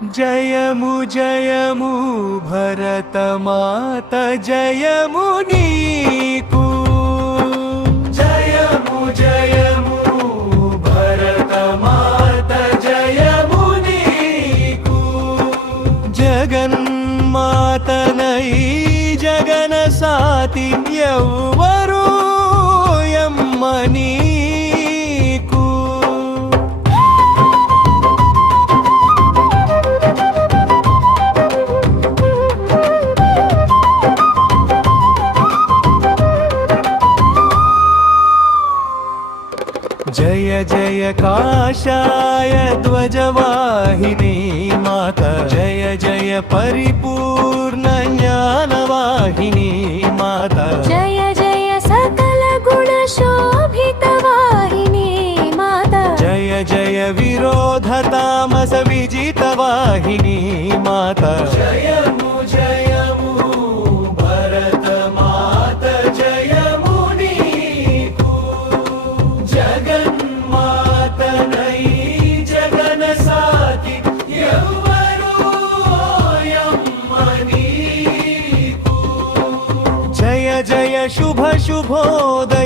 జయము జయము భరతమాత జయము నీకు జయము జయము భరతమాత జయము నీకు జగన్మాతనై జగన సాతి ఎవ్వరు యమ్మ నీకు జయ జయ కాషాయ ధ్వజవాహిని మాత జయ జయ పరిపూర్ణ జ్ఞానవాహిని మాత జయ జయ సకల గుణ శోభిత వాహిని మాత జయ జయ విరోధ తామస విజిత వాహిని మాత జయము జయము భరత మాత జయము నీకు జగన్మాతనై జగన సాకి ఎవ్వరు యమ్మ నీకు జయ జయ శుభ శుభోదయ